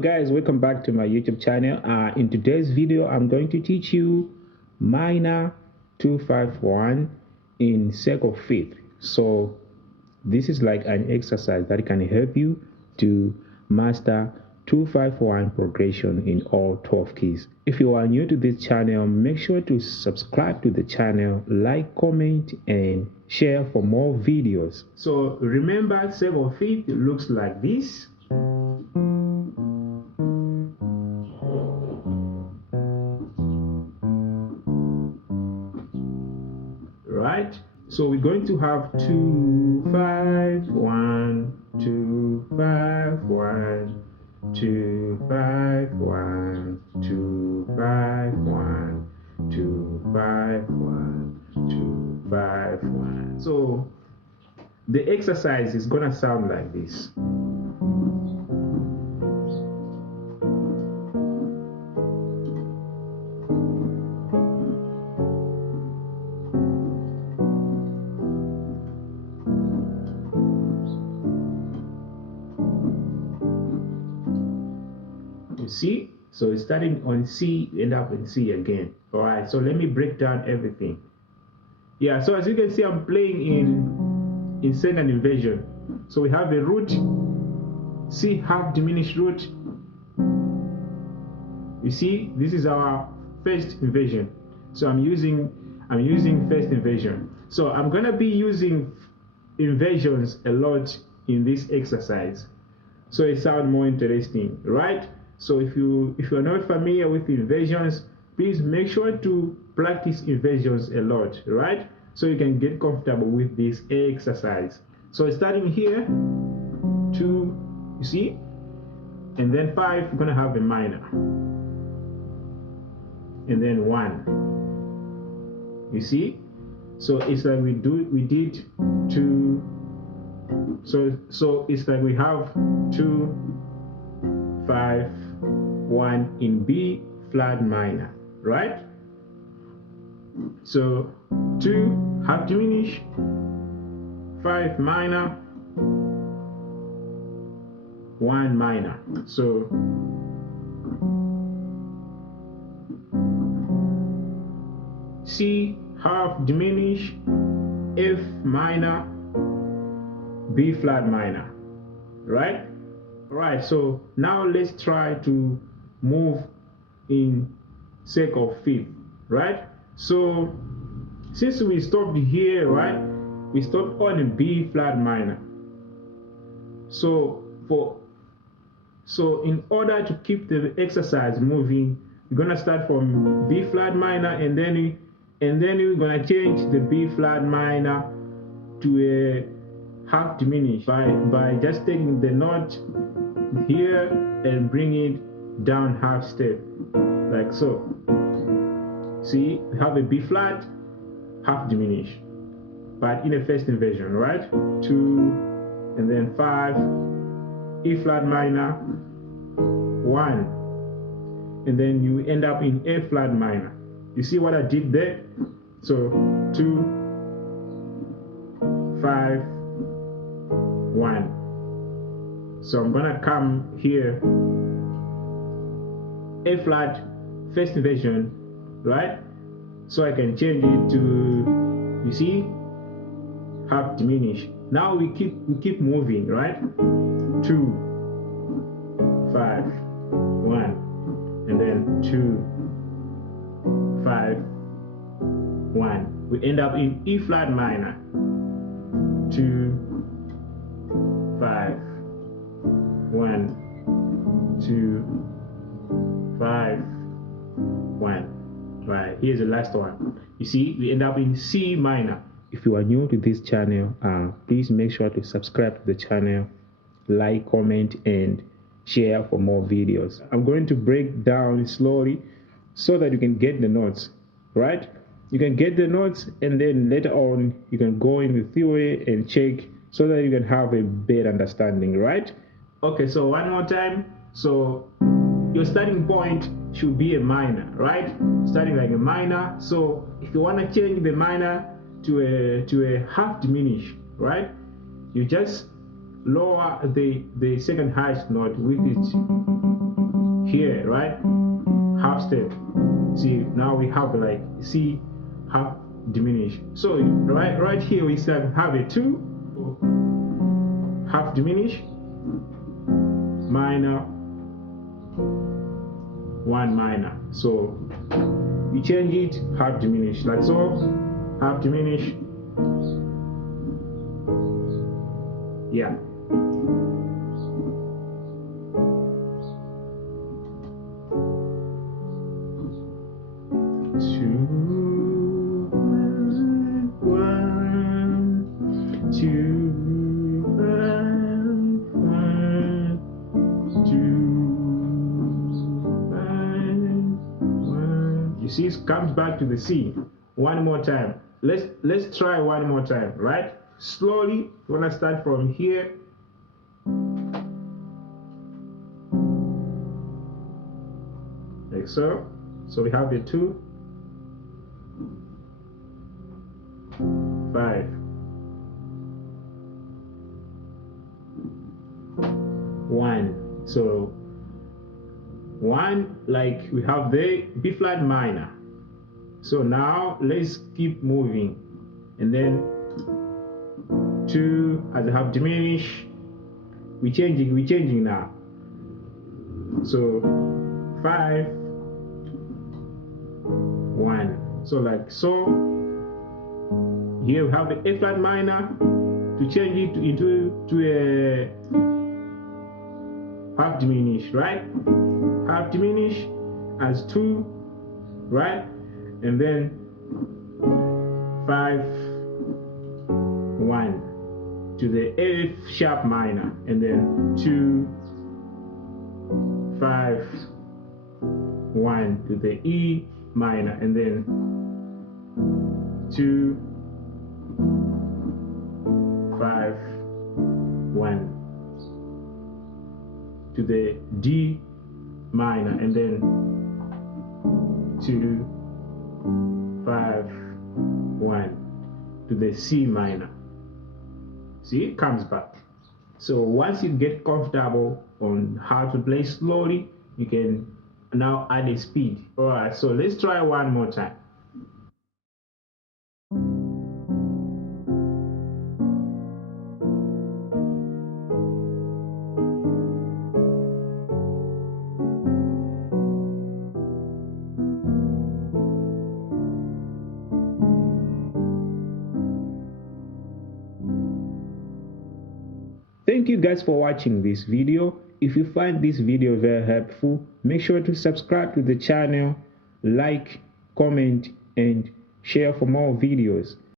guys, welcome back to my YouTube channel. In today's video I'm going to teach you minor 251 in sec of fifth. So this is like an exercise that can help you to master 251 progression in all 12 keys. If you are new to this channel, make sure to subscribe to the channel, like, comment and share for more videos. So remember, sec of fifth looks like this. Right, so we're going to have 2 5 1 2 5 1 2 5 1 2 5 1 2 5 1 2 5 1. So the exercise is gonna sound like this. C, so it's starting on C, end up in C again. All right, so let me break down everything. Yeah, so as you can see, I'm playing in second inversion. So we have a root, C half diminished root. You see, this is our first inversion. So I'm using first inversion. So I'm gonna be using inversions a lot in this exercise, so it sounds more interesting, right? So if you're not familiar with inversions, please make sure to practice inversions a lot, right? So you can get comfortable with this exercise. So starting here, 2, you see, and then 5, we're gonna have a minor, and then 1, you see. So it's like we did 2. So it's like we have 2 5 1 in B flat minor, right? So 2 half diminished, 5 minor, 1 minor. So C half diminished, F minor, B flat minor, right? All right, so now let's try to move in sec of fifth, right? So since we stopped here, right, we stopped on a B flat minor. So in order to keep the exercise moving, we're gonna start from B flat minor, and then we're gonna change the B flat minor to a half diminished by just taking the note here and bring it down half step, like so. See, we have a B flat half diminished, but in a first inversion, right? 2 and then 5, E flat minor, 1, and then you end up in A flat minor. You see what I did there? So 2 5 1. So I'm gonna come here, A flat first inversion, right? So I can change it to, you see, half diminished. Now we keep moving, right? 2 5 1, and then 2 5 1. We end up in E flat minor, 2 5 1 2 5 1. Right, here's the last one. You see, we end up in C minor. If you are new to this channel, please make sure to subscribe to the channel, like, comment and share for more videos. I'm going to break down slowly so that you can get the notes, right? You can get the notes, and then later on you can go in the theory and check so that you can have a better understanding, right? Okay, so one more time. So your starting point should be a minor, right? Starting like a minor. So if you want to change the minor to a half diminished, right, you just lower the second highest note with it here, right? Half step. See, now we have like C half diminished. So right here we said have a 2 half diminished minor 1 minor. So we change it half diminished like so, half diminished. Yeah. You see, it comes back to the C. One more time. Let's try one more time, right? Slowly. You wanna start from here. Like so. So we have the 2, 5, 1. So 1, like we have the B flat minor. So now let's keep moving, and then 2 as I have diminished. We're changing now. So 5, 1. So like so. Here we have the A flat minor. To change it into a half diminished, right? Half diminished as 2, right? And then 5, 1 to the F sharp minor, and then 2, 5, 1 to the E minor, and then 2, 5, 1 to the D minor, and then 2, 5, 1 to the C minor. See, it comes back. So once you get comfortable on how to play slowly, you can now add a speed. All right, so let's try one more time. Thank you guys for watching this video. If you find this video very helpful, make sure to subscribe to the channel, like, comment, and share for more videos.